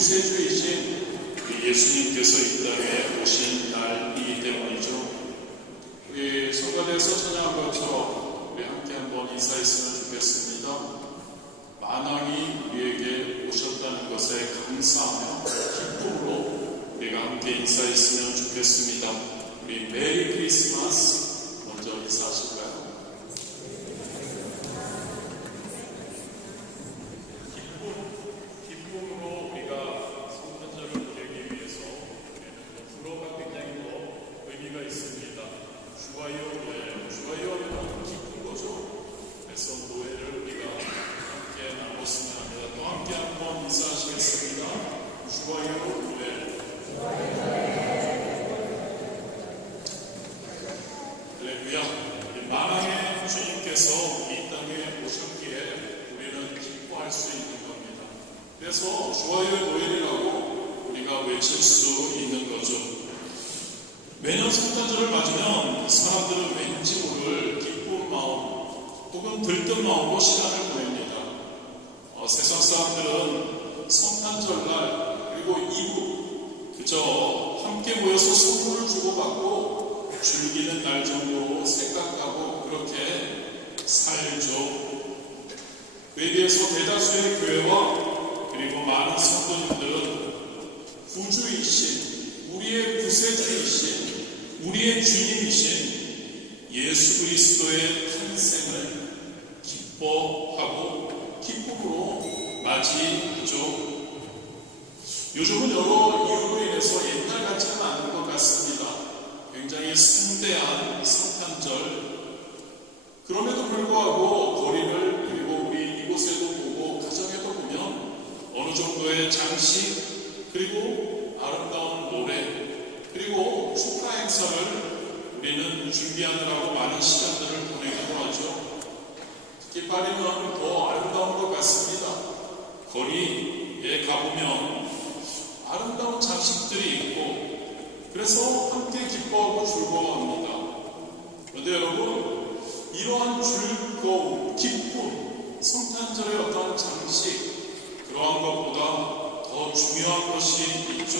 구세주이신 예수님께서 이 땅에 오신 날이기 때문이죠. 우리 성가대에서 찬양한 것처럼 우리 함께 한번 인사했으면 좋겠습니다. 만왕이 우리에게 오셨다는 것에 감사하며 기쁨으로 우리가 함께 인사했으면 좋겠습니다. 우리 메리 크리스마스 먼저 인사하실까요? 기쁨으로 우리가 성탄절을 보내기 위해서 불어가 굉장히 더 의미가 있습니다. 주와요 노예, 주와요 하면 기쁜 거죠. 그래서 노예를 우리가 함께 나눴으면 합니다. 또 함께 한번 인사하시겠습니다. 주와요 노예. 할렐루야. 만왕의 주님께서 이 땅에 오셨기에 우리는 기뻐할 수 있는 겁니다. 그래서 주와요 노엘이라고 우리가 외칠 수 있는 거죠. 매년 성탄절을 맞으면 사람들은 왠지 모를 기쁜 마음 혹은 들뜬 마음으로 시간을 보냅니다. 세상 사람들은 성탄절날 그리고 이후 그저 함께 모여서 선물을 주고받고 즐기는 날 정도로 생각하고 그렇게 살죠. 그에 비해서 대다수의 교회와 그리고 많은 성도님들은 구주이신 우리의 구세주이신 우리의 주님이신 예수 그리스도의 탄생을 기뻐하고 기쁨으로 맞이하죠. 요즘은 여러 이유로 인해서 옛날 같지는 않은 것 같습니다. 굉장히 성대한 성탄절, 그럼에도 불구하고 거리를 그리고 우리 이곳에도 보고 가정에도 보면 어느 정도의 장식 그리고 아름다운 노래 그리고 축하 행사를 우리는 준비하느라고 많은 시간들을 보내기도 하죠. 특히 파리는 더 아름다운 것 같습니다. 거리에 가보면 아름다운 장식들이 있고 그래서 함께 기뻐하고 즐거워합니다. 그런데 여러분, 이러한 즐거움, 기쁨, 성탄절의 어떤 장식 그러한 것보다 더 중요한 것이 있죠.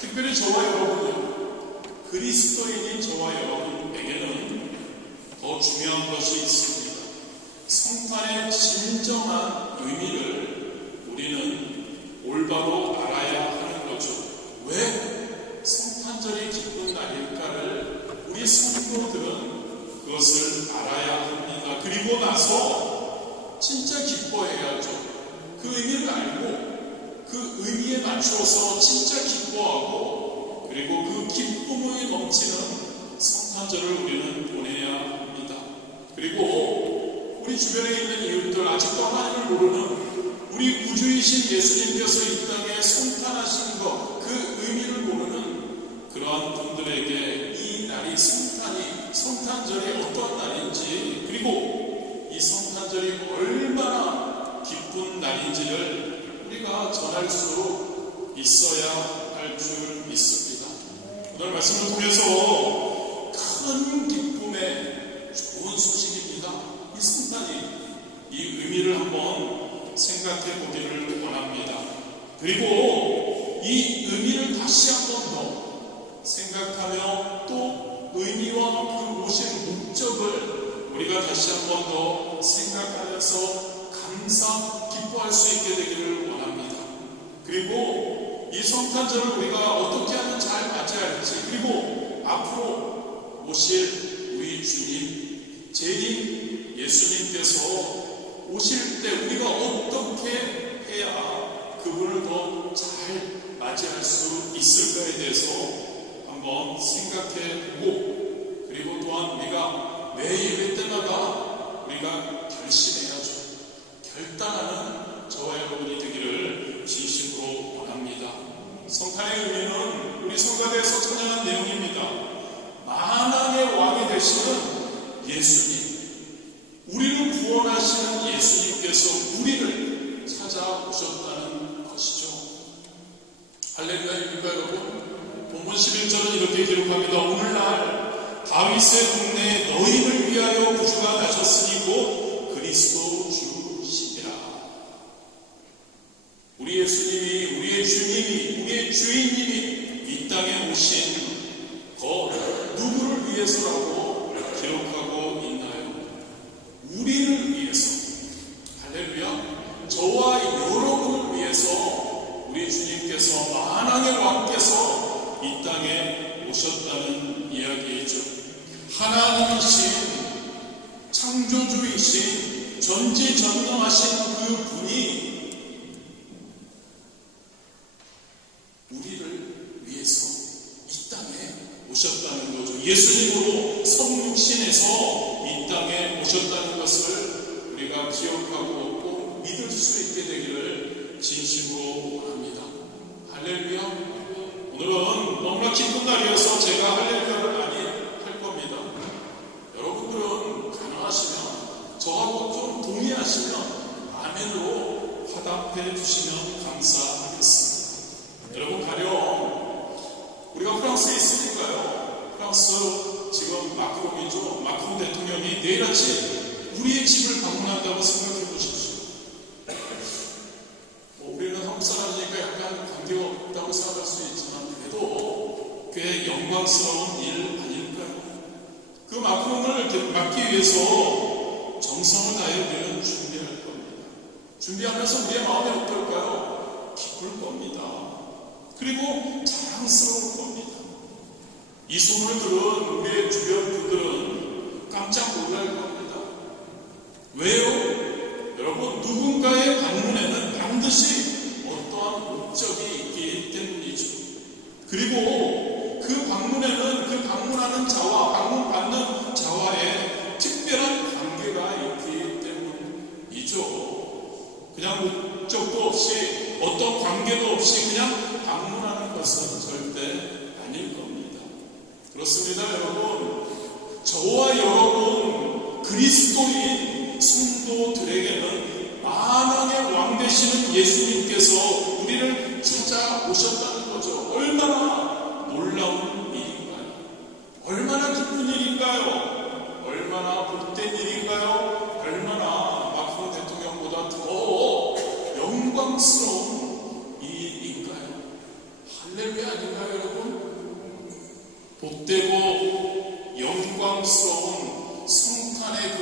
특별히 저와 여러분요, 그리스도인인 저와 여러분에게는 더 중요한 것이 있습니다. 성탄의 진정한 의미를 우리는 올바로 알아야 하는 거죠. 왜 성탄절이 기쁜 날일까를 우리 성도들은 그것을 알아야 합니다. 그리고 나서 진짜 기뻐해야죠. 그 의미를 알고 그 의미에 맞추어서 진짜 기뻐하고 그리고 그 기쁨이 넘치는 성탄절을 우리는 보내야 합니다. 그리고 우리 주변에 있는 이웃들, 아직도 하나님을 모르는 우리 구주이신 예수님께서 이 땅에 성탄하신 것, 그 의미를 모르는 그러한 분들에게 이 날이 성탄절이 어떤 날인지 그리고 이 성탄절이 얼마나 기쁜 날인지를 우리가 전할 수 있어야 할 줄 믿습니다. 오늘 말씀을 통해서 큰 기쁨의 좋은 소식입니다. 이 성탄이 이 의미를 한번 생각해 보기를 원합니다. 그리고 이 의미를 다시 한번 더 생각하며 또 의미와 그 오신 목적을 우리가 다시 한번 더 생각하면서 기뻐할 수 있게 되기를 원합니다. 그리고 이 성탄절을 우리가 어떻게 하면 잘 맞이할지 그리고 앞으로 오실 우리 주님, 재림 예수님께서 오실 때 우리가 어떻게 해야 그분을 더 잘 맞이할 수 있을까에 대해서 한번 생각해보고 그리고 또한 우리가 매 예배 때마다 우리가 결심해야죠. 결단하는 저와 여러분이 되기를 진심으로 원합니다. 성탄의 의미는 우리 성가대에서 찬양한 내용입니다. 만왕의 왕이 되시는 예수님, 우리를 구원하시는 예수님께서 우리를 찾아오셨다는 것이죠. 할렐루야입니까 여러분? 본문 11절은 이렇게 기록합니다. 오늘날 다윗의 동네에 너희를 위하여 구주가 나셨으니 곧 그리스도 주시니라. 우리 예수님이 살아계신 창조주이신 전지전능하신 그 분이 우리를 위해서 이 땅에 오셨다는 거죠. 예수님으로 성육신해서 이 땅에 오셨다는 것을 우리가 기억하고 꼭 믿을 수 있게 되기를 진심으로 원합니다. 할렐루야. 오늘은 너무나 기쁜 날이어서 제가 할렐루야를 많이 할 겁니다. 여러분들은 가능하시면 저하고 좀 동의하시면 아멘으로 화답해 주시면 감사하겠습니다. 여러분, 가령 우리가 프랑스에 있으니까요. 프랑스 지금 마크롱이죠. 마크롱 대통령이 내일 아침 우리의 집을 방문한다고 생각해 보십시오. 우리는 한국 사람이니까 약간 관계가 없다고 생각할 수 있지만 그래도 꽤 영광스러운 일 아닐까요? 그 마크롱을 막기 위해서 정성을 다해 우리는 준비할 겁니다. 준비하면서 우리의 마음이 어떨까요? 기쁠 겁니다. 그리고 자랑스러울 겁니다. 이 소문을 들은 우리의 주변 분들은 깜짝 놀랄 겁니다. 왜요? 여러분, 누군가의 방문에는 반드시 어떠한 목적이 있기 때문이죠. 그리고 그 방문에는 그 방문하는 자와 방문받는 자와의 특별한 관계가 있기 때문이죠. 그냥 목적도 없이 어떤 관계도 없이 그냥 방문하는 것은 절대 아닐 겁니다. 그렇습니다, 여러분. 저와 여러분 그리스도인 성도들에게는 만왕의 왕 되시는 예수님께서 우리를 찾아오셨다는 거죠. 얼마나 놀라운 일인가요? 얼마나 기쁜 일인가요? 얼마나 복된 일인가요? 얼마나 마크롱 대통령보다 더 영광스러운 일인가요? 할렐루야 아닌가요, 여러분? 복되고 영광스러운 성탄의 그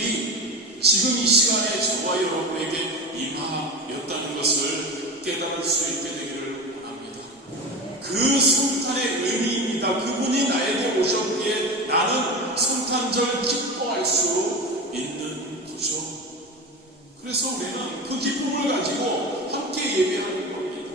일이 지금 이 시간에 저와 여러분에게 임하였다는 것을 깨달을 수 있게 되기를 원합니다. 그 성탄의 의미입니다. 그분이 나에게 오셨기에 나는 성탄절 기뻐할 수 있는 거죠. 그래서 우리는 그 기쁨을 가지고 함께 예배하는 겁니다.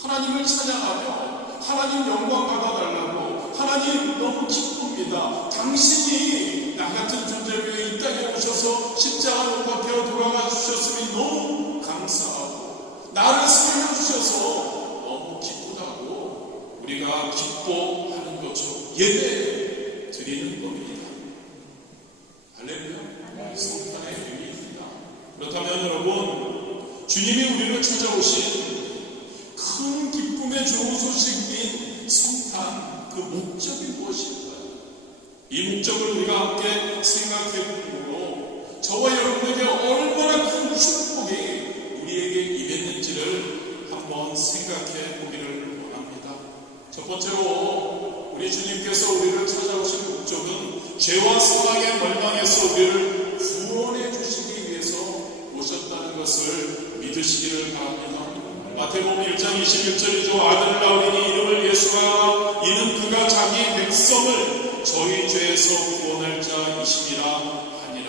하나님을 찬양하며 하나님 영광 받아달라고 하나님 너무 기쁩니다. 당신이 나 같은 존재를 위해 이 땅에 오셔서 십자가 못 박혀 돌아가 주셨으니 너무 감사하고 나를 살려주셔서 너무 기쁘다고 우리가 기뻐하는 거죠. 예배 드리는 겁니다. 할렐루야. 성탄의 의미입니다. 그렇다면 여러분, 주님이 우리를 찾아오신 큰 기쁨의 좋은 소식인 성탄, 그 목적이 무엇일까요? 이 목적을 우리가 함께 생각해 보므로 저와 여러분에게 얼마나 큰 축복이 우리에게 임했는지를 한번 생각해 보기를 원합니다. 첫 번째로 우리 주님께서 우리를 찾아오신 목적은 죄와 사망의 멸망에서 우리를 구원해 주시기 위해서 오셨다는 것을 믿으시기를 바랍니다. 마태복음 1장 21절이죠. 아들을 낳으리니 이름을 예수라. 이는 그가 자기 백성을 저희 죄에서 구원할 자이시니라 하니라.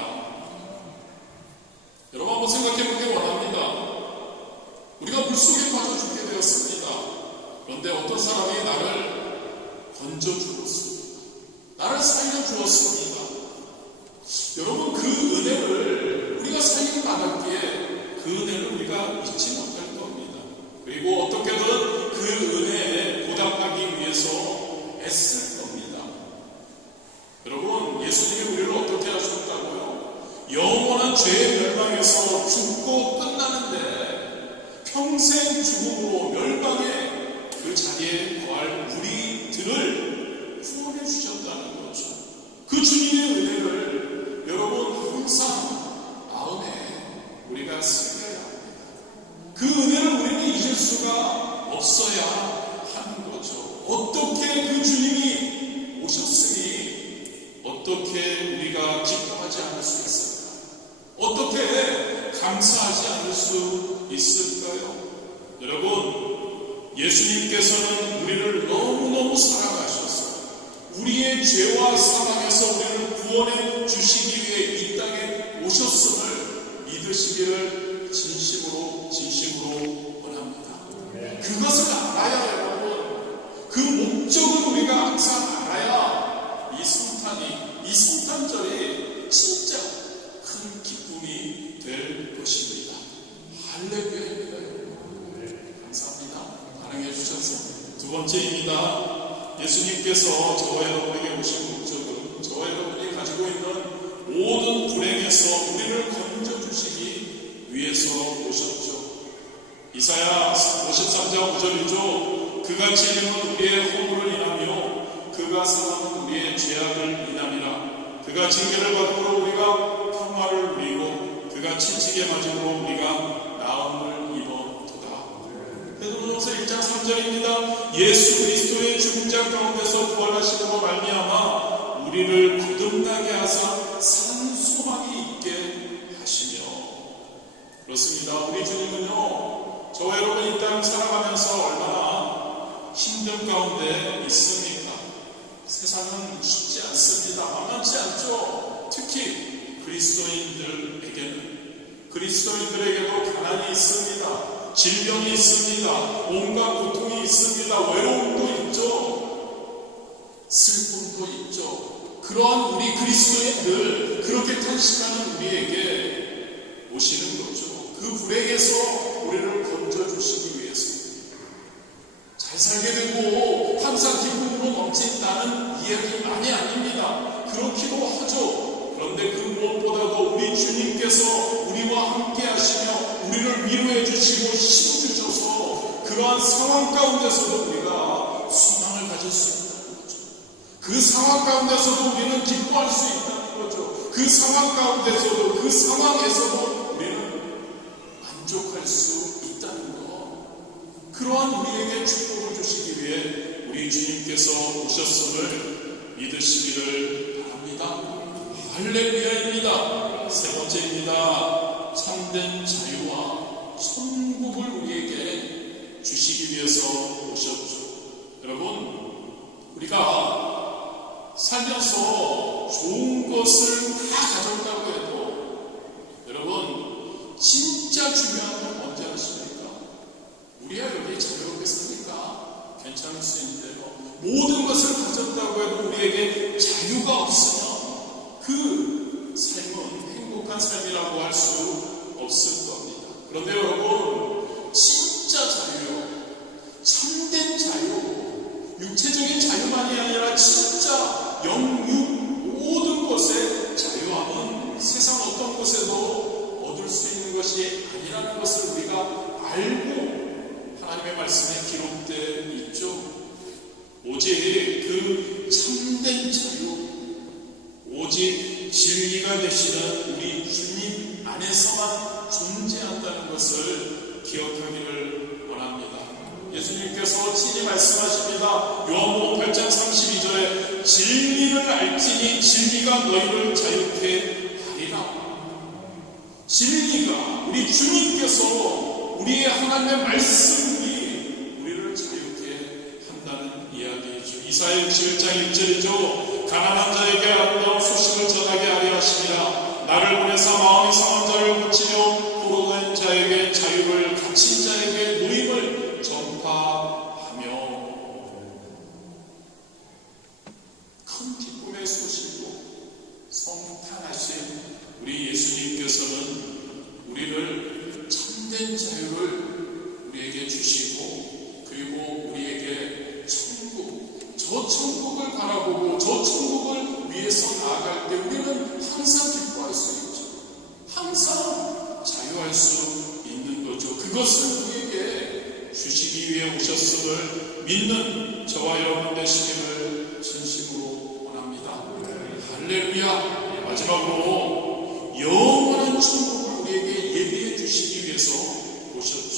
여러분 한번 생각해 보기 원합니다. 우리가 물속에 빠져 죽게 되었습니다. 그런데 어떤 사람이 나를 건져 주었습니다. 나를 살려 주었습니다. 여러분, 그 은혜를 우리가 살림 받았기에 그 은혜를 우리가 잊지 못할 겁니다. 그리고 어떻게든 그 은혜에 보답하기 위해서 애쓸 겁니다. 여러분, 예수님이 우리를 어떻게 하셨다고요? 영원한 죄의 멸망에서 죽고 끝나는데 평생 죽음으로 멸망의 그 자리에 거할 우리들을 구원해 주셨다는 거죠. 그 주님의 은혜를 여러분 항상 마음에 우리가 새겨야 합니다. 그 은혜를 우리는 잊을 수가 없어야 하는 거죠. 어떻게 그 주님이 오셨으니 어떻게 우리가 기뻐하지 않을 수 있을까? 어떻게 감사하지 않을 수 있을까요? 여러분, 예수님께서는 우리를 너무너무 사랑하셔서 우리의 죄와 사망에서 우리를 구원해 주시기 위해 이 땅에 오셨음을 믿으시기를 진심으로 원합니다. 그것을 알아야 여러분, 그 목적을 우리가 항상 알아야 이 성탄절이 진짜 큰 기쁨이 될 것입니다. 할렐루야입니다. 감사합니다. 사랑해 주셔서. 두 번째입니다. 예수님께서 저와 여러분에게 오신 목적은 저와 여러분이 가지고 있는 모든 불행에서 우리를 건져주시기 위해서 오셨죠. 이사야 53장 5절이죠. 그가 찔림은 우리의 허물을 인하며 그가 상함은 우리의 죄악을 인함이라. 그가 징계를 받음으로 우리가 평화를 누리고 그가 채찍에 맞음으로 우리가 나음을 입었도다. 베드로전서 1장 3절입니다. 예수 그리스도의 죽은 자 가운데서 부활하심으로 말미암아 우리를 거듭나게 하사 산 소망이 있게 하시며. 그렇습니다. 우리 주님은요, 저와 여러분 이 땅 살아가면서 얼마나 힘든 가운데 있습니까? 세상은 쉽지 않습니다. 만만치 않죠. 특히 그리스도인들에게도 가난이 있습니다. 질병이 있습니다. 온갖 고통이 있습니다. 외로움도 있죠. 슬픔도 있죠. 그러한 우리 그리스도인들, 그렇게 탄식하는 우리에게 오시는 거죠. 그 불행에서 우리를 건져주시기 위해서. 잘 살게 되고 항상 기쁨으로 넘친다는 이야기만이 아닙니다. 그렇기도 하죠. 그런데 그 무엇보다도 우리 주님께서 우리와 함께 하시며 우리를 위로해 주시고 힘 주셔서 그러한 상황 가운데서도 우리가 소망을 가질 수 있다는 거죠. 그 상황 가운데서도 우리는 기뻐할 수 있다는 거죠. 그 상황 가운데서도, 그 상황에서도 우리는 만족할 수 있다는 것. 그러한 우리에게 축복을 주시기 위해 우리 주님께서 오셨음을 믿으시기를 바랍니다. 할렐루야입니다. 세 번째입니다. 참된 자유와 천국을 우리에게 주시기 위해서 오셨죠. 여러분, 우리가 살면서 좋은 것을 다 가졌다고 해도 여러분, 진짜 중요한 건 뭔지 아십니까? 우리가 여기 자유롭게 삽니까? 괜찮을 수 있는데요. 모든 것을 가졌다고 해도 우리에게 자유가 없으면 그 삶은 행복한 삶이라고 할 수 없을 겁니다. 그런데 여러분, 진짜 자유요, 참된 자유, 육체적인 자유만이 아니라 진짜 영육 모든 것의 자유함은 세상 어떤 곳에도 얻을 수 있는 것이 아니라는 것을 우리가 알고 하나님의 말씀에 기록되어 있죠. 오직 그 참된 자유, 오직 진리가 되시는 우리 주님 안에서만 존재한다는 것을 기억하기를 원합니다. 예수님께서 친히 말씀하십니다. 요한복음 8장 32절에 진리를 알지니 진리가 너희를 자유케 하리라. 진리가, 우리 주님께서, 우리의 하나님의 말씀이 우리를 자유케 한다는 이야기이죠. 이사야 61장 1절이죠. 가난한 자에게 아름다운 소식을 전하게 하려 하심이라. 나를 보내사 마음이 상한 자를 고치려 포로된 자에게 자유를, 갇힌 자에게 노임을 전파하며. 큰 기쁨의 소식으로 성탄하신 우리 예수님께서는 우리를 참된 자유를 우리에게 주시고, 그리고 우리에게 천국, 저 천국을 바라보고 저 천국을 위해서 나아갈 때 우리는 항상 기뻐할 수 있죠. 항상 자유할 수 있는 거죠. 그것을 우리에게 주시기 위해 오셨음을 믿는 저와 여러분 되시기를 진심으로 원합니다. 할렐루야. 마지막으로 영원한 천국을 우리에게 예비해 주시기 위해서 오셨죠.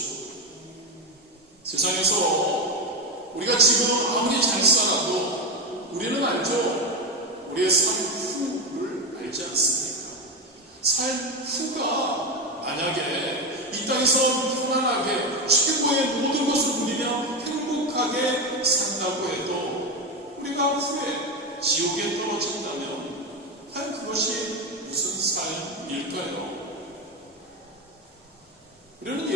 세상에서 우리가 지금 아무리 잘 살아도 우리는 알죠. 우리의 삶 후를 알지 않습니까? 삶 후가 만약에 이 땅에서 편안하게 최고의 모든 것을 누리며 행복하게 산다고 해도 우리가 후에 지옥에 떨어진다면 과연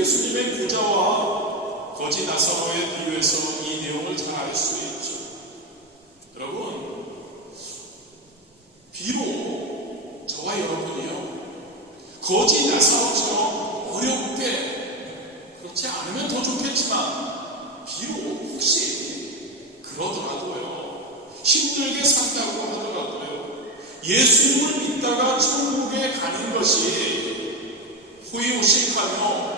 예수님의 부자와 거지 나사로에 비유해서 이 내용을 잘 알 수 있죠. 여러분, 비록 저와 여러분이요, 거지 나사로처럼 어렵게, 그렇지 않으면 더 좋겠지만, 비록 혹시 그러더라도요, 힘들게 산다고 하더라도요, 예수님을 믿다가 천국에 가는 것이 호의호식하며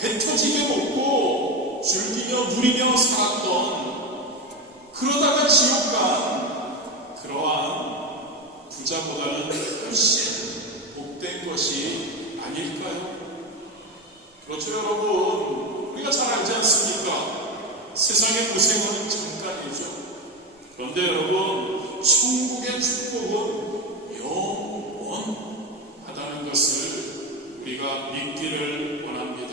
배 터지게 먹고 즐기며 누리며 살았던, 그러다가 지옥 간 그러한 부자보다는 훨씬 복된 것이 아닐까요? 그렇죠, 여러분. 우리가 잘 알지 않습니까? 세상의 고생은 잠깐이죠. 그런데 여러분, 천국의 축복은 영원하다는 것을 우리가 믿기를 원합니다.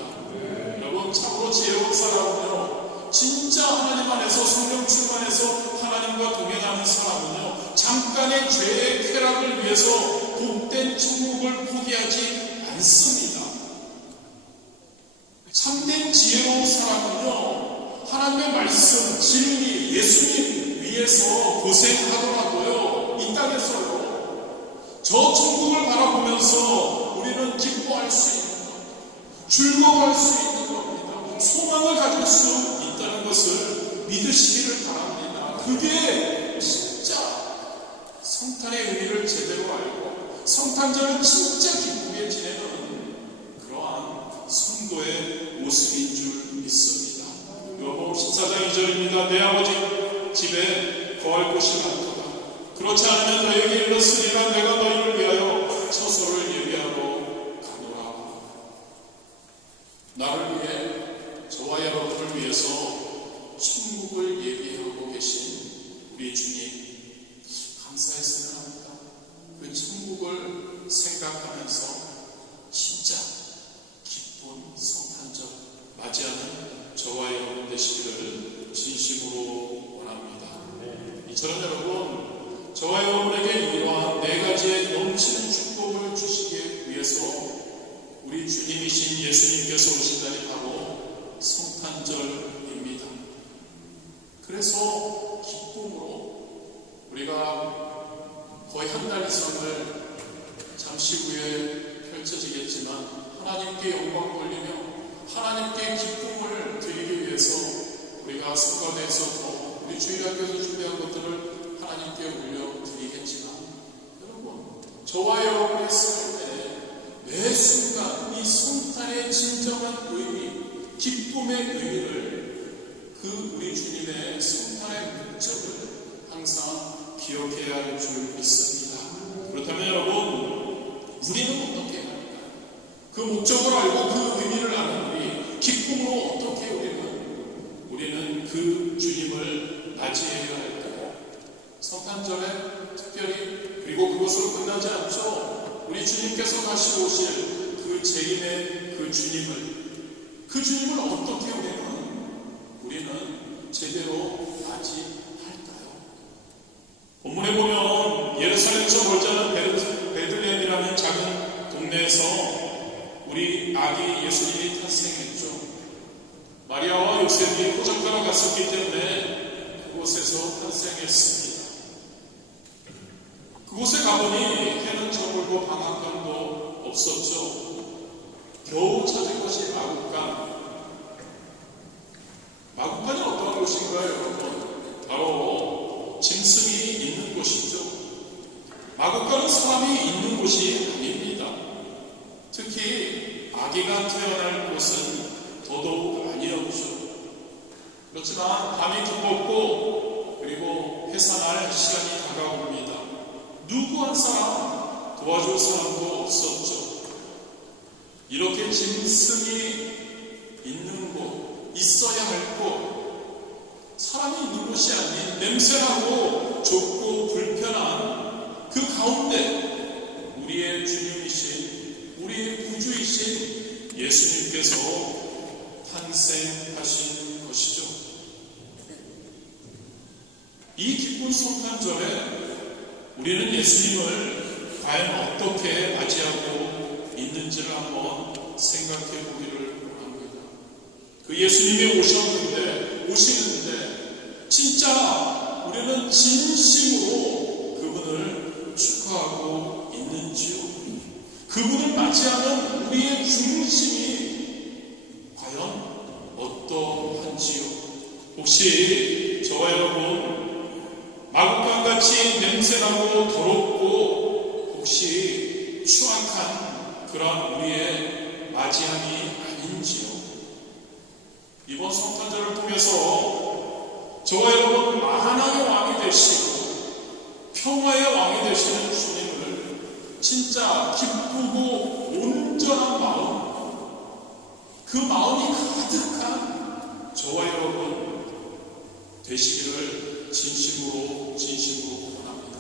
여러분, 참으로 지혜로운 사람은요, 진짜 하나님 안에서 성령 충만해서 하나님과 동행하는 사람은요, 잠깐의 죄의 쾌락을 위해서 복된 천국을 포기하지 않습니다. 참된 지혜로운 사람은요, 하나님의 말씀, 진리, 예수님 위해서 고생하더라도요, 이 땅에서요, 저 천국을 바라보면서 우리는 기뻐할 수 있는 것, 즐거워할 수 있는 겁니다. 소망을 가질 수 있다는 것을 믿으시기를 바랍니다. 그게 진짜 성탄의 의미를 제대로 알고 성탄절을 진짜 기쁘게 지내는 그러한 성도의 모습인 줄 믿습니다. 요한복음 14장 2절입니다. 내 아버지 집에 거할 곳이 많도다. 그렇지 않으면 너희에게 이르렀으리라. 내가 너희를 위하여 처소를 예비하러 가노라. 나를 위해, 저와 여러분을 위해서 천국을 예비하고 계신 우리 주님, 감사히 생각합니다. 그 천국을 생각하면서 진짜 기쁜 성탄절 맞이하는 저와 여러분 되시기를 진심으로 원합니다. 이처럼 여러분, 저와 여러분에게 이러한 네 가지의 넘치는 축복을 주시기 위해서 우리 주님이신 예수님께서 오신 날이 바로 성탄절입니다. 그래서 기쁨으로 우리가 거의 한 달 이상을 잠시 후에 펼쳐지겠지만 하나님께 영광 돌리며 하나님께 기쁨을 드리기 위해서 우리가 성가대에서 더 우리 주일학교에서 준비한 것들을 하나님께 올려드리겠지만, 여러분, 저와 여러분의 삶에 매 순간 이 성탄의 진정한 의미, 기쁨의 의미를, 그 우리 주님의 성탄의 목적을 항상 기억해야 할 줄 믿습니다. 그렇다면 여러분, 우리는 어떻게 할까요? 그 목적을 알고 그 의미를 아는 우리, 기쁨으로 어떻게 우리는 그 주님을 맞이해야 할까요? 성탄절에 특별히, 그리고 그것으로 끝나지 않죠. 우리 주님께서 다시 오실 그 재림의 그 주님을 어떻게 우리는 제대로 맞이할까요? 본문에 보면 예루살렘에서 멀지 않은 베들레헴이라는 작은 동네에서 우리 아기 예수님이 탄생했죠. 마리아와 요셉이 호적하러 갔었기 때문에 그곳에서 탄생했습니다. 그곳에 가보니 해는 저물고 방앗간도 없었죠. 겨우 찾은 것이 마국간. 마국간이 어떤 곳인가요, 여러분? 바로 짐승이 있는 곳이죠. 마국간은 사람이 있는 곳이 아닙니다. 특히 아기가 태어날 곳은 더더욱 아니었죠. 그렇지만 밤이 깊었고 그리고 해산할 시간이 다가옵니다. 누구 한 사람 도와줄 사람도 없었죠. 이렇게 짐승이 있는 곳, 있어야 할 곳, 사람이 있는 곳이 아닌 냄새나고 좁고 불편한 그 가운데 우리의 주님이신, 우리의 구주이신 예수님께서 탄생하신 것이죠. 이 기쁜 성탄절에 우리는 예수님을 과연 어떻게 맞이하고 있는지를 한번 생각해 보기를 원합니다. 그 예수님이 오시는데 진짜 우리는 진심으로 그분을 축하하고 있는지요? 그분을 맞이하는 우리의 중심이 과연 어떠한지요? 혹시 저와 여러분 마구간같이 냄새나고 더럽고 혹시 추악한 그런 우리의 맞이함이 아닌지요? 이번 성탄절을 통해서 저와 여러분 만왕의 왕이 되시고 평화의 왕이 되시는 주님을 진짜 기쁘고 온전한 마음, 그 마음이 가득한 저와 여러분 되시기를 진심으로 원합니다.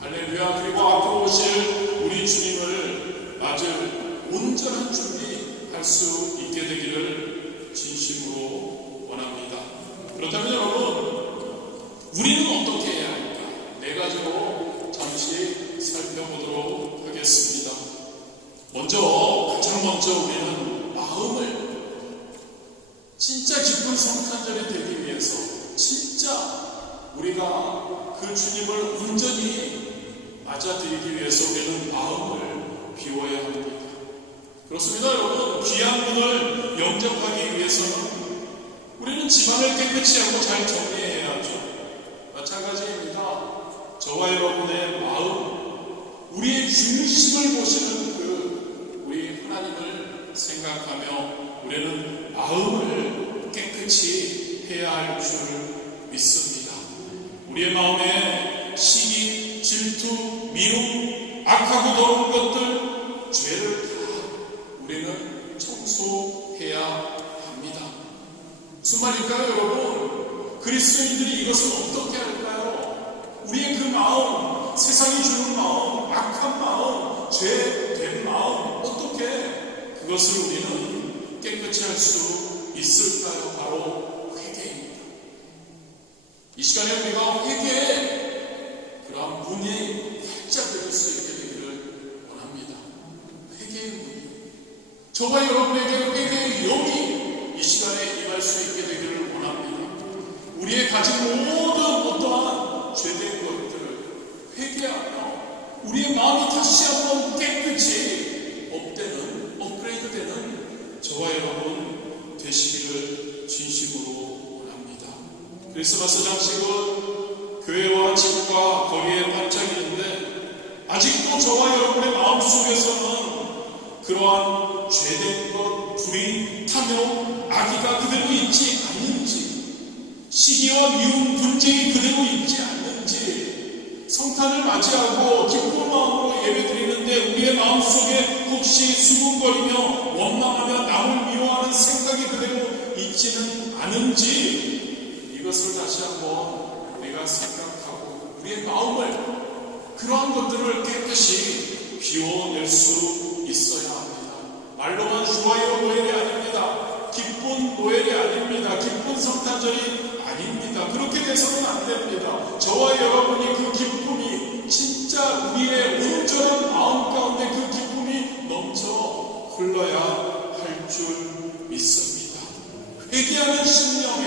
할렐루야. 그리고 앞으로 오실 우리 주님을 맞을 온전한 준비할 수 있게 되기를 진심으로 원합니다. 그렇다면 여러분, 우리는 어떻게 해야 할까? 네 가지로 잠시 살펴보도록 하겠습니다. 가장 먼저 우리는 마음을 진짜 기쁜 성탄절이 되기 위해서 진짜 우리가 그 주님을 온전히 맞아들이기 위해서 우리는 마음을 비워야 합니다. 그렇습니다, 여러분. 귀한 분을 영접하기 위해서는 우리는 집안을 깨끗이 하고 잘 정리해야죠. 마찬가지입니다. 저와 여러분의 마음, 우리의 중심을 보시는 우리 하나님을 생각하며 우리는 마음을 깨끗이 해야 할 줄 믿습니다. 우리의 마음에 시기, 질투, 미움, 악하고 더러운 것들, 죄를 다 우리는 청소해야 합니다. 무슨 말일까요, 여러분? 그리스도인들이 이것을 어떻게 할까요? 우리의 그 마음, 세상이 주는 마음, 악한 마음, 죄된 마음, 어떻게 그것을 우리는 깨끗이 할 수 있을까요? 바로 회개입니다. 이 시간에 우리가 회개의 그런 문이 활짝 열릴 수 있게 되기를 원합니다. 회개의 문이, 저와 여러분에게 회개의 영이 이 시간에 임할 수 있게 되기를 원합니다. 우리의 가진 모든 어떠한 죄된 것들을 회개하며 우리의 마음이 다시 한번 깨끗이 업그레이드되는 저와 여러분 되시기를 진심으로 원합니다. 크리스마스 장식은 교회와 집과 거리에 반짝이는데 아직도 저와 여러분의 마음속에서는 그러한 죄된 것, 불의, 탐욕, 악의가 그대로 있지 않는지, 시기와 미움, 분쟁이 그대로 있지 않는지, 성탄을 맞이하고 기쁜 마음으로 예배드리는데 우리의 마음속에 혹시 수군거리며 원망하며 남을 미워하는 생각이 그대로 있지는 않은지, 이것을 다시 한번 우리가 생각하고 우리의 마음을, 그러한 것들을 깨끗이 비워낼 수 있어야 합니다. 말로만 좋아요 노엘이 아닙니다. 기쁜 노엘이 아닙니다. 기쁜 성탄절이 아닙니다. 그렇게 돼서는 안 됩니다. 저와 여러분이 그 기쁨이 진짜 우리의 온전한 마음 가운데 그 기쁨이 넘쳐 흘러야 할 줄 믿습니다. 회개하는 심령에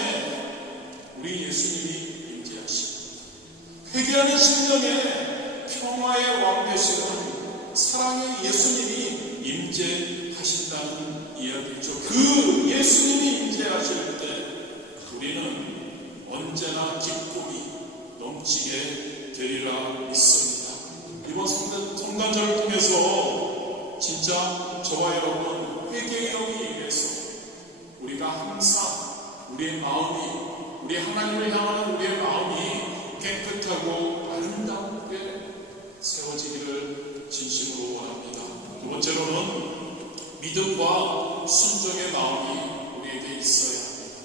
우리 예수님이 임재하십니다. 회개하는 심령에 평화의 왕 되시는 사랑의 예수님이 임재하신다는 이야기죠. 그 예수님이 임재하실 때 우리는 언제나 기쁨이 넘치게 되리라 믿습니다. 이번 성탄절을 통해서 진짜 저와 여러분 회개의 영이 임해서 우리가 항상 우리의 마음이, 우리 하나님을 향하는 우리의 마음이 깨끗하고 아름답게 세워지기를 진심으로 원합니다. 두 번째로는 믿음과 순종의 마음이 우리에게 있어야 합니다.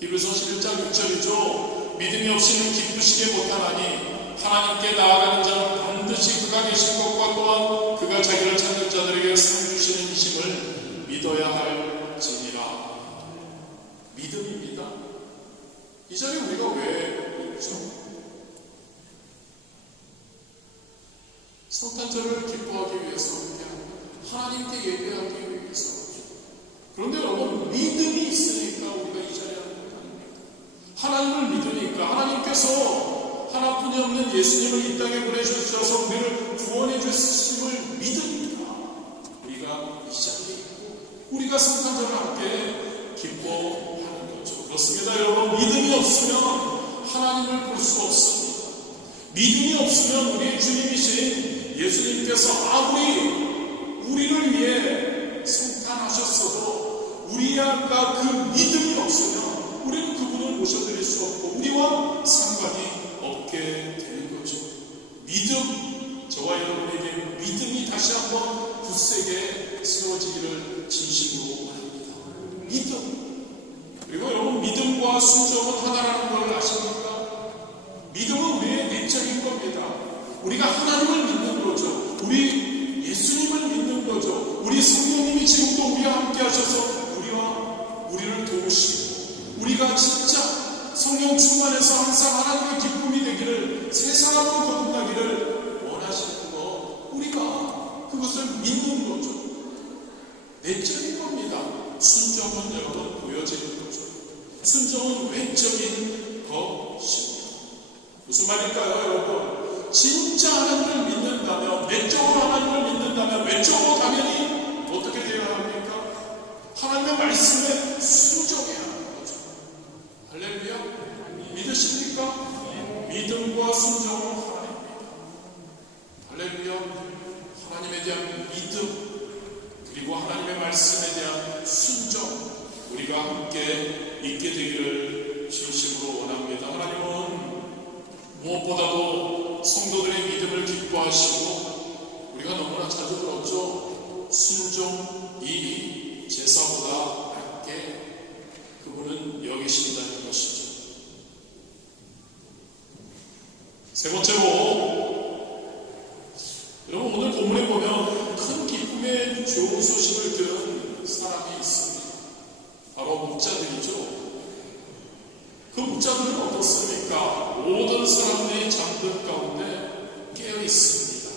히브리서 11장 6절이죠. 믿음이 없이는 기쁘시게 못하나니 하나님께 나아가는 자는 반드시 그가 계신 것과 또한 그가 자기를 찾는 자들에게 상 주시는 이심을 믿어야 할지니라. 믿음입니다. 이 자리에 우리가 왜 있죠? 성탄절을 기뻐하기 위해서, 하나님께 예배하기 위해서, 그런데 여러분, 믿음이 있으니까 우리가 이 자리에 하는 것 아닙니까? 하나님을 믿으니까 하나님께서 하나뿐이 없는 예수님을 이 땅에 보내주셔서 우리를 구원해 주심을 믿으니까 우리가 이 자리에 있고 우리가 성탄절을 함께 기뻐하는 거죠. 그렇습니다. 여러분, 믿음이 없으면 하나님을 볼 수 없습니다. 믿음이 없으면 우리 주님이신 예수님께서 아무리 우리를 위해 성탄하셨어도 우리가 그 믿음이 없으면 우리는 그분을 모셔드릴 수 없고 우리와 상관이 없게 되는 거죠. 믿음, 저와 여러분에게 믿음이 다시 한번 굳세게 세워지기를 진심으로 원합니다. 믿음. 그리고 여러분, 믿음과 순종은 하나라는 걸 아십니까? 믿음은 우리의 내적인 겁니다. 우리가 하나님을 믿는 거죠. 우리 예수님을 믿는 거죠. 우리 성령님이 지금도 우리와 함께 하셔서 우리를 도우시고 우리가 진짜 성령 충만해서 항상 하나님의 기쁨이 되기를, 세상으로 거듭나기를 원하시는 것, 우리가 그것을 믿는 거죠. 내적인 겁니다. 순종은 여러분 보여지는 거죠. 순종은 외적인 것입니다. 무슨 말일까요, 여러분? 진짜 하나님을 믿는다면, 내적으로 하나님을 믿는다면 외적으로 당연히 어떻게 되어야 합니까? 하나님의 말씀에 순종해야 하는 거죠. 할렐루야. 믿으십니까? 믿음과 순종은 하나입니다. 할렐루야. 하나님에 대한 믿음, 그리고 하나님의 말씀에 대한 순종, 우리가 함께 있게 되기를 진심으로 원합니다. 하나님은 무엇보다도 성도들의 믿음을 기뻐하시고, 우리가 너무나 자주 들었죠. 순종이 제사보다 낫게 그분은 여기신다는 것이죠. 세 번째로, 여러분, 오늘 본문에 보면 큰 기쁨의 좋은 소식을 들은 사람이 있습니다. 바로 목자들이죠. 그 목자들은 어떻습니까? 모든 사람들이 잠든 가운데 깨어 있습니다.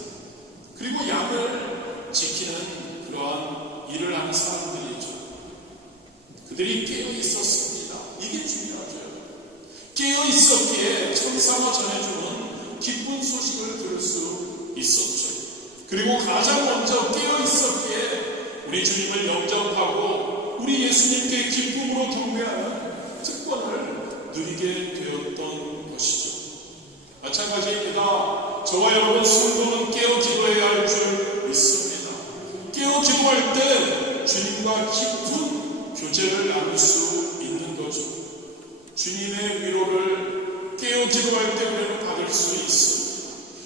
그리고 양을 지키는 그러한 일을 하는 사람들이죠. 그들이 깨어 있었습니다. 이게 중요하죠. 깨어 있었기에 천사가 전해주는 기쁜 소식을 들을 수 있었죠. 그리고 가장 먼저 깨어 있었기에 우리 주님을 영접하고 우리 예수님께 기쁨으로 경배하는 특권을 누리게 되었던 것이죠. 마찬가지입니다. 저와 여러분 성도는 깨어 기도해야 할 줄 믿습니다. 깨어 기도할 때 주님과 깊은 교제를 나눌 수 있는 거죠. 주님의 위로를 깨어 기도할 때 우리는 받을 수 있습니다.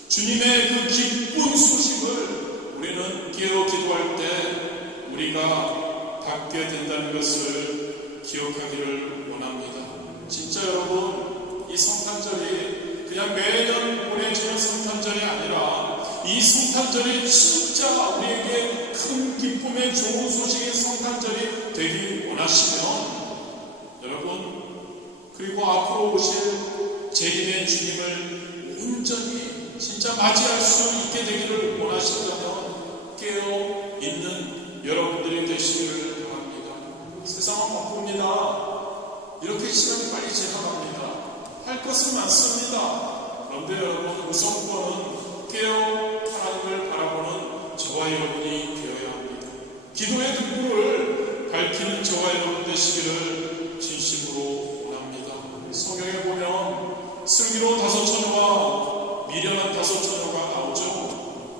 주님의 그 기쁜 소식을 우리는 깨어 기도할 때 우리가 받게 된다는 것을 기억하기를 원합니다. 진짜 여러분, 이 성탄절이 그냥 매년 보내지는 성탄절이 아니라 이 성탄절이 진짜 우리에게 큰 기쁨의 좋은 소식인 성탄절이 되길 원하시면 여러분, 그리고 앞으로 오실 재림의 주님을 온전히 진짜 맞이할 수 있게 되기를 원하신다면 깨어 있는 여러분들이 되시기를 바랍니다. 세상은 바쁩니다. 이렇게 시간이 빨리 지나갑니다. 할 것은 많습니다. 그런데 여러분, 우선권은 깨어 하나님을 바라보는 저와 여러분이 되어야 합니다. 기도의 등불을 밝히는 저와 여러분 되시기를 진심으로 원합니다. 성경에 보면 슬기로운 5처녀와 미련한 5처녀가 나오죠.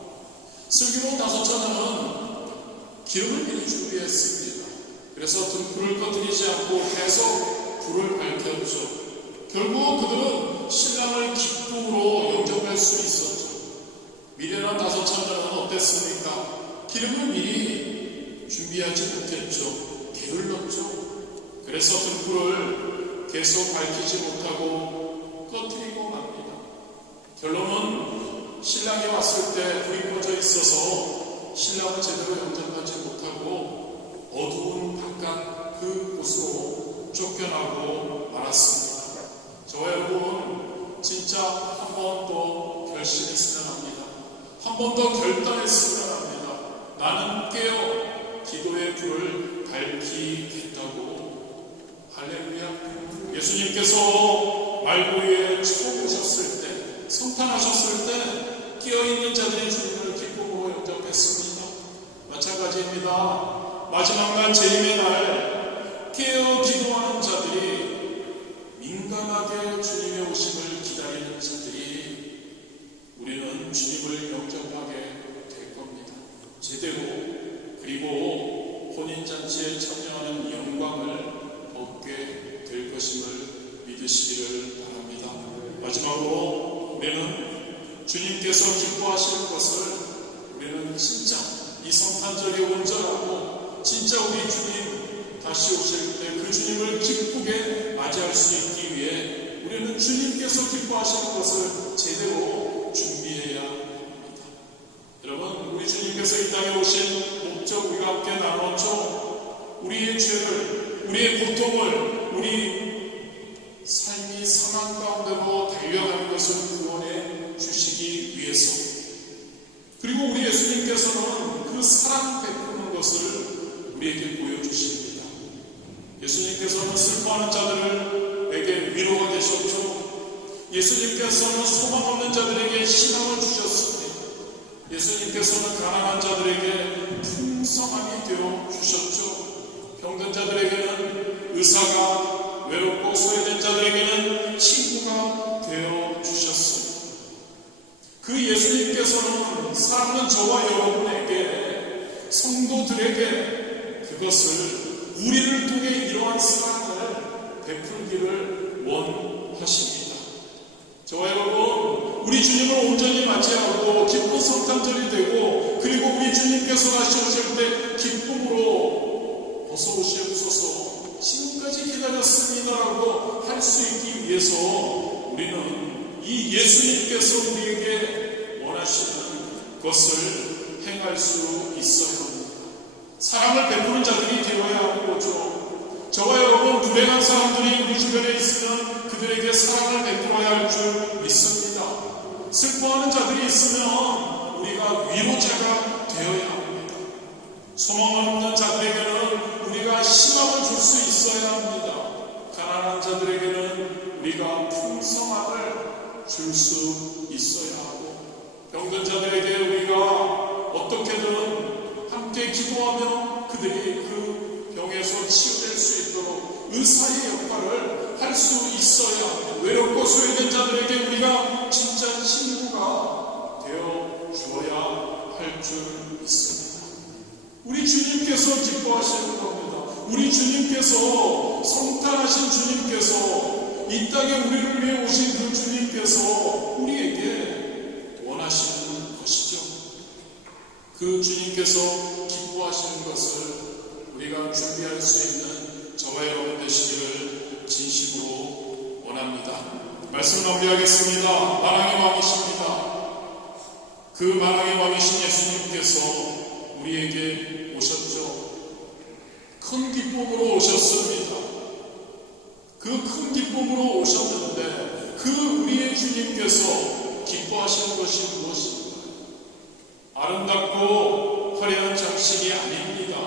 슬기로운 5처녀는 기름을 미리 준비했습니다. 그래서 등불을 꺼뜨리지 않고 계속 불을 밝혔죠. 결국 그들은 신랑을 기쁨으로 영접할 수 있었죠. 미련한 5처녀는 어땠습니까? 기름을 미리 준비하지 못했죠. 게을렀죠. 그래서 등불을 계속 밝히지 못하고 꺼뜨리고 맙니다. 결론은 신랑이 왔을 때 불이 꺼져 있어서 신랑을 제대로 영접하지 못하고 어두운 바깥 그 곳으로 쫓겨나고 말았습니다. 저와 여러분, 진짜 한 번 더 결심했으면 합니다. 한 번 더 결단했으면 합니다. 나는 깨어 기도의 불을 밝히 날입니다. 마지막 날 재림의 날 깨어 기도하는 자들이, 민감하게 주님의 오심을 기다리는 자들이, 우리는 주님을 영접하게 될 겁니다. 제대로. 그리고 혼인잔치에 참여하는 영광을 얻게 될 것임을 믿으시기를 바랍니다. 마지막으로 우리는 주님께서 기뻐하실 것을, 우리는 진짜 이 성탄절이 온전하고 진짜 우리 주님 다시 오실 때 그 주님을 기쁘게 맞이할 수 있기 위해 우리는 주님께서 기뻐하시는 것을 제대로 준비해야 합니다. 여러분, 우리 주님께서 이 땅에 오신 목적 우리가 함께 나눴죠. 우리의 죄를, 우리의 고통을, 우리 삶이 상한 가운데로 달려가는 것을 구원해 주시기 위해서, 그리고 우리 예수님께서는 그 사랑 베푸는 것을 우리에게 보여주십니다. 예수님께서는 슬퍼하는 자들에게 위로가 되셨죠. 예수님께서는 소망 없는 자들에게 희망을 주셨습니다. 예수님께서는 가난한 자들에게 풍성함이 되어 주셨죠. 병든 자들에게는 의사가, 외롭고 소외된 자들에게는 친구가 되어 주셨습니다. 그 예수님께서는 사랑하는 저와 여러분에게, 성도들에게 그것을, 우리를 통해 이러한 사랑을 베풀기를 원하십니다. 저와 여러분, 우리 주님을 온전히 맞이하고 기쁜 성탄절이 되고, 그리고 우리 주님께서 다시 오실 때 기쁨으로 어서 오시옵소서, 지금까지 기다렸습니다라고 할 수 있기 위해서 우리는 이 예수님께서 우리에게 원하시는 것을 행할 수 있어야 합니다. 사랑을 베푸는 자들이 되어야 하는 거죠. 저와 여러분, 불행한 사람들이 우리 주변에 있으면 그들에게 사랑을 베풀어야 할 줄 믿습니다. 슬퍼하는 자들이 있으면 우리가 위로자가 되어야 합니다. 소망 없는 자들에게는 우리가 희망을 줄 수 있어야 합니다. 가난한 자들에게는 우리가 풍성함을 줄 수 있어야 하고, 병든 자들에게 우리가 어떻게든 함께 기도하며 그들이 그 병에서 치유될 수 있도록 의사의 역할을 할 수 있어야 합니다. 외롭고 소외된 자들에게 우리가 진짜 친구가 되어 주어야 할 줄 믿습니다. 우리 주님께서 기뻐하시는 겁니다. 우리 주님께서, 성탄하신 주님께서, 이 땅에 우리를 위해 오신 그 주님께서 우리에게 원하시는 것이죠. 그 주님께서 기뻐하시는 것을 우리가 준비할 수 있는 저와 여러분 되시기를 진심으로 원합니다. 말씀 마무리하겠습니다. 만왕의 왕이십니다. 그 만왕의 왕이신 예수님께서 우리에게 오셨죠. 큰 기쁨으로 오셨습니다. 그 큰 기쁨으로 오셨는데, 그 우리의 주님께서 기뻐하시는 것이 무엇입니까? 아름답고 화려한 장식이 아닙니다.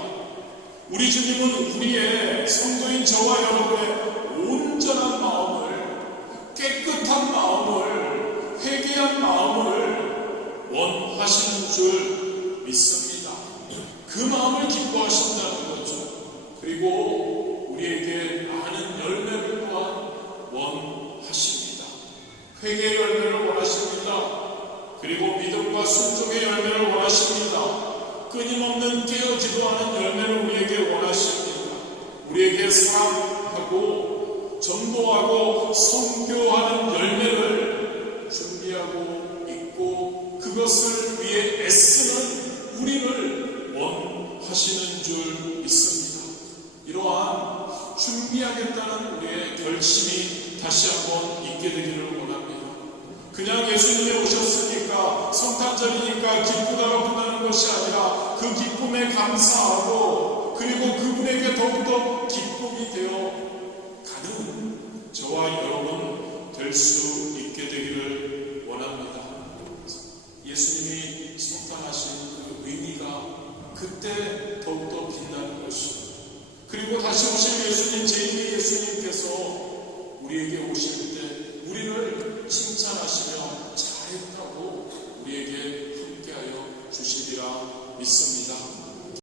우리 주님은 우리의 성도인 저와 여러분의 온전한 마음을, 깨끗한 마음을, 회개한 마음을 원하시는 줄 믿습니다. 그 마음을 기뻐하신다는 거죠. 그리고 우리에게 많은 열매를 또한 원하십니다. 회개의 열매를 원하십니다. 그리고 믿음과 순종의 열매를 원하십니다. 끊임없는 깨어 기도하는 열매를 우리에게 원하십니다. 우리에게 사랑하고 전도하고 선교하는 열매를 준비하고 있고, 그것을 위해 애쓰는 우리를 원하시는 줄 믿습니다. 이러한 준비하겠다는 우리의 결심이 다시 한번 있게 되기를 원합니다. 그냥 예수님이 오셨으니까, 성탄절이니까 기쁘다고 끝나는 것이 아니라, 그 기쁨에 감사하고, 그리고 그분에게 더욱더 기쁨이 되어 가는 저와 여러분 될 수 있게 되기를 원합니다. 예수님이 성탄하신 그 의미가 그때 더욱더 빛나는 것이고, 그리고 다시 오실 예수님, 제2의 예수님께서 우리에게 오실 때 우리를 칭찬하시며 잘했다고 우리에게 함께하여 주시리라 믿습니다.